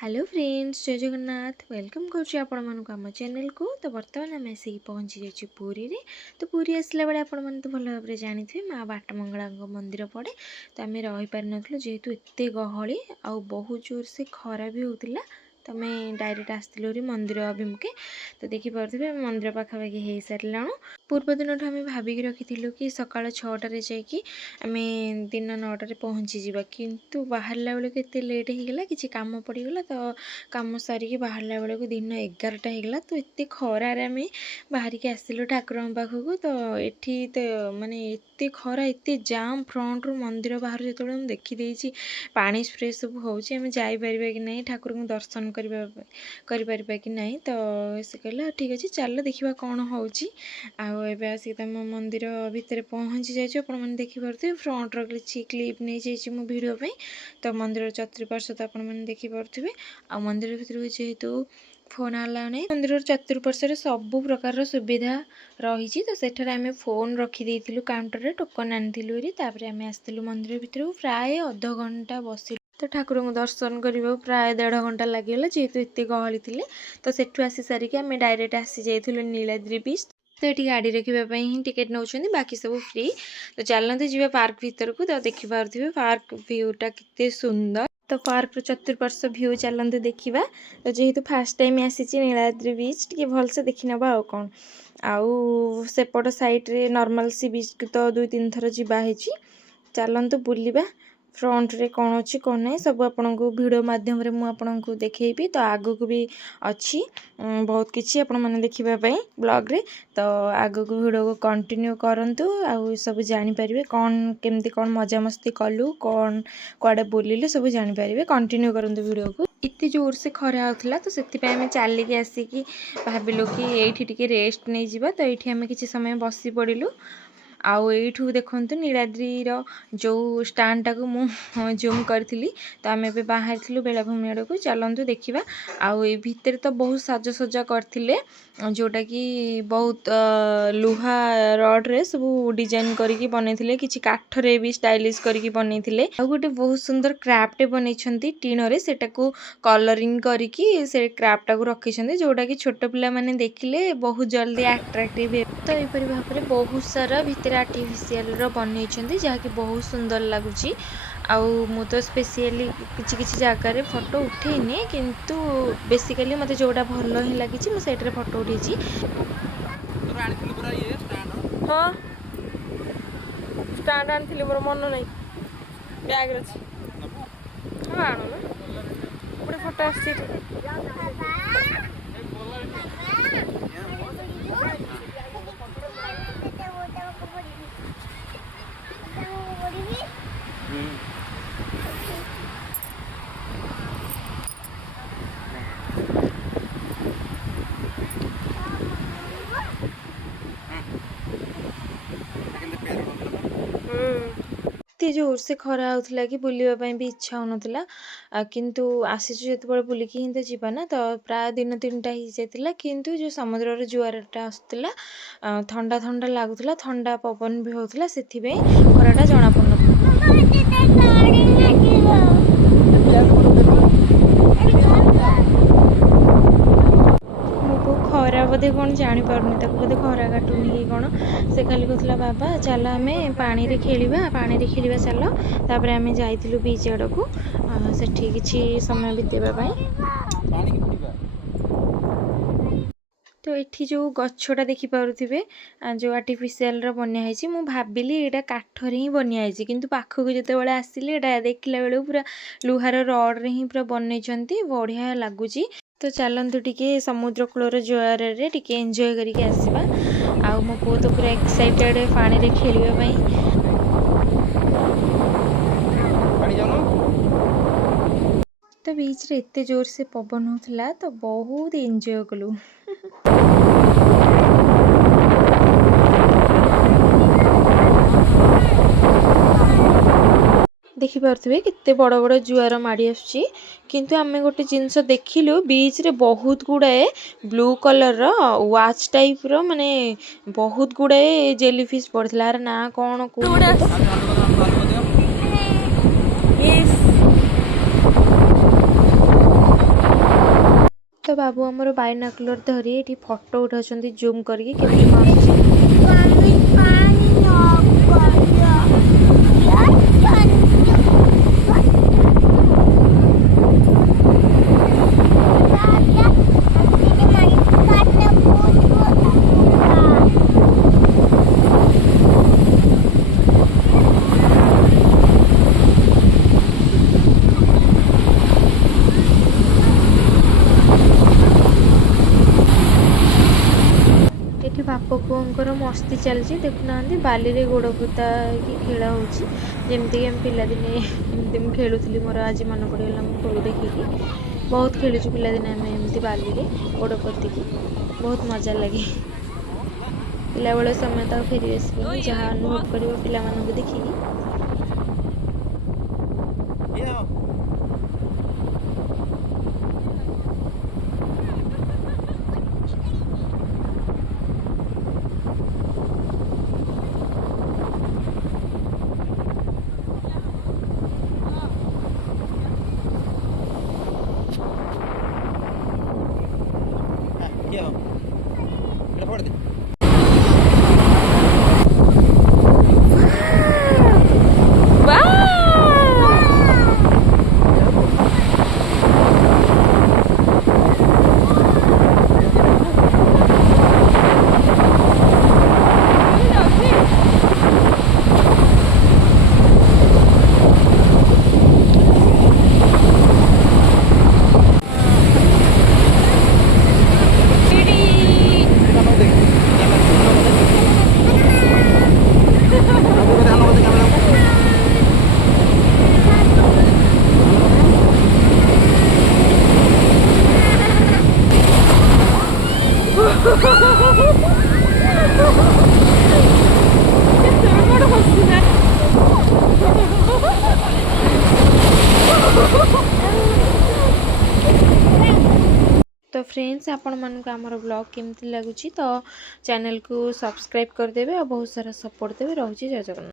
Hello friends, जय Jagannath. Welcome करुच्ची आपण मानक आम चैनल को। तो बर्तमान आम आसिक पहुँची जाइए पुरी रे। तो पुरी आसला बेले आपण मैंने तो भल भाव जानी थे माँ बाटमंगला मंदिर पड़े। तो आम रही पार नथुलु जेहेतु एते गहली आ बहुत जोर से खरा भी होतिला। तो आम डायरेक्ट आसलु मंदिर अभिमुखे। तो देखिपे मंदिर पाखापाखि हो सारे पूर्व दिन आम भाविकी रखी कि सका 6टार जामें दिन 9टार पहुँची जावा, किंतु बाहरला बेलू एत लेट होगला कि कम पड़गला। तो कम सारिकी बाहरला बेलू दिन 11टा होगला। तो एत खरार आम बाहरिकी आसिलु ठाकुर पाखक। तो ये तो माने एत खरा एत जाम फ्रंट रू मंदिर बाहर जो देखी पानी स्प्रे सब होची आम जापर कि नहीं, ठाकुर को दर्शन कर कि नहीं। तो से कहला ठीक अच्छे चल देखा कौन हो आसिक तुम मंदिर भितर पहुँची जाइए। आपने देखिपे फ्रंट रही क्लिप नहीं जाइए मो भिडियो। तो मंदिर चतुर्पार्श्व तो आपने देखिपे आ मंदिर भितर जेहेतु फोन आला नहीं, मंदिर चतुर्पार्श्व सबु प्रकार सुविधा रही। तो सेठार आम फोन रखी काउंटर रे टोकन आनी आम आसलु मंदिर भितर प्राय अध घंटा बस। तो ठाकुर को दर्शन करने प्राय 1.5 घंटा लगिगला जेहेतु एत गहली थे। तो सेठू आसी सारिक आम डायरेक्ट आसी जाइलु नीलाद्रि बीच। तो ये गाड़ी रखापी ही टिकेट नौ, बाकी सब फ्री। तो चलते जी पार्क भीतर को। तो देखिपे पार्क भ्यूटा कितने सुंदर। तो पार्क चतुर्पार्श्व भ्यू चलते देखा। तो जेहेतु फास्ट टाइम आसी नीलाद्रि बीच टे भलसे देखी नवा आ कौन आउ सेपट साइड्रे नॉर्मल सी बीच तो 2-3 थर जावाई। चलतु बुलवा फ्रंट रे कौन अच्छी कौन ना सब आपन को वीडियो माध्यम रे मुझे देखी। तो आगू को भी अच्छी बहुत किसी आपण मैंने देखापी ब्लॉग रे। तो आगू को वीडियो को कंटिन्यू करंतु आउ सब जानीपर कौन केमती कौन मजामस्ती कलु कौन कुआडे बुलिलु सब जानीपर कंटिन्यू करंतु वीडियो को। इतनी जोर से खरा होता तो से आम चलिकी आसिकी भाविलु कि ये रेस्ट नहीं जावा। तो ये आम किसी समय बसी पड़िलु। आउ यू देखु नीलाद्रि जो स्टाण टाक जूम करी। तो आम ए बाहर बेलाभूमि आड़ को चलतु देखा। आउ भितर तो बहुत साजसजा करते जोटा कि बहुत लुहा रड्रे सब डिजाइन करके बनई कि काठरे भी स्टाइलिश करके बनई। आ गोटे बहुत सुंदर क्राफ्ट बनई टीन से कलरिंग करके से क्राफ्ट टाक रखी जोटा कि छोट पिला माने देखिले बहुत जल्दी अट्राक्टिव। तो यहपरी भाव में बहुत सारा भितर आर्टिफिशियल बनई जहाँकि बहुत सुंदर लगुच। आउ तो स्पेशली किसी जगार फोटो उठेनी, किंतु बेसिकली मत जोड़ा भल ही लगी मुझे फोटो उठे। हाँ स्टांड आनी मोर मन नहीं बैग अच्छी। हाँ आणुन गोटे फोटो आस एत जोर से खरा होता कि बुलवाई भी इच्छा होना, किंतु आसीचु जो बुलिकी ही तो जीवा ना। तो प्राय दिन 3टा हो जाता, किंतु जो समुद्र जुआरटा आसला ठंडा ठंडा लगुला, ठंडा पवन भी होता से खराटा जना पड़न। खरा बोधे कौन जापारुनी बोधे खरा काटुनी कि कौन। से खाली कहला बाबा चल आम पानी रे खेलिबा चल। तापर आम जाइलु बीच आड़ को सेठी किछि समय बितेबा। तो ये जो गछटा देखिपे जो आर्टिफिशियल बनाई मु भाविली यहाँ काठर ही बनाई, किंतु पाखक जो आसिले देखला बेलू पूरा लुहार रड रे ही पूरा बनई बढ़िया लगुच। तो चलतु टिके समुद्र कूलर जुआर रे टिके एंजॉय करके आसवा। आउ मो पु तो पूरा एक्साइटेड पानी रे खेलिबा। तो बीच रे एते जोर से पवन होता तो बहुत एंजॉय कलु। देखिपे केते बड़ बड़ जुआर माड़ी आसुची, किंतु आम गोटे जिनस देखिलु बीच रे बहुत गुड़ाए ब्लू कलर वाच टाइप रो माने बहुत गुड़ाए जेलीफिश पड़ता। यार ना कौन तो बाबू आमर बाइनाकुलर धरी ये फोटो उठाउछन्ती जूम करके केमती मारुछि। ये बाप पुओंकर मस्ती चलती देखुना बाली रे गोड़ पोता कि खेल होमती आम पिलादिने एमती मुझे खेलुली मोर आज मन पड़गला मो पुओ देखिकी बहुत खेलुचु पिलादिने आम एमती बाली रे गोड़ पोतिकी बहुत मजा लगे। पिला बेल समय तो फेरी आसबनी जहाँ अनुभव कर पिला देखिकी। तो फ्रेंड्स आपण मानक आमर ब्लॉग केमती लगुच तो चैनल को सब्सक्राइब करदेवे और बहुत सारा सपोर्ट देवे। रोचे जय जगन्नाथ।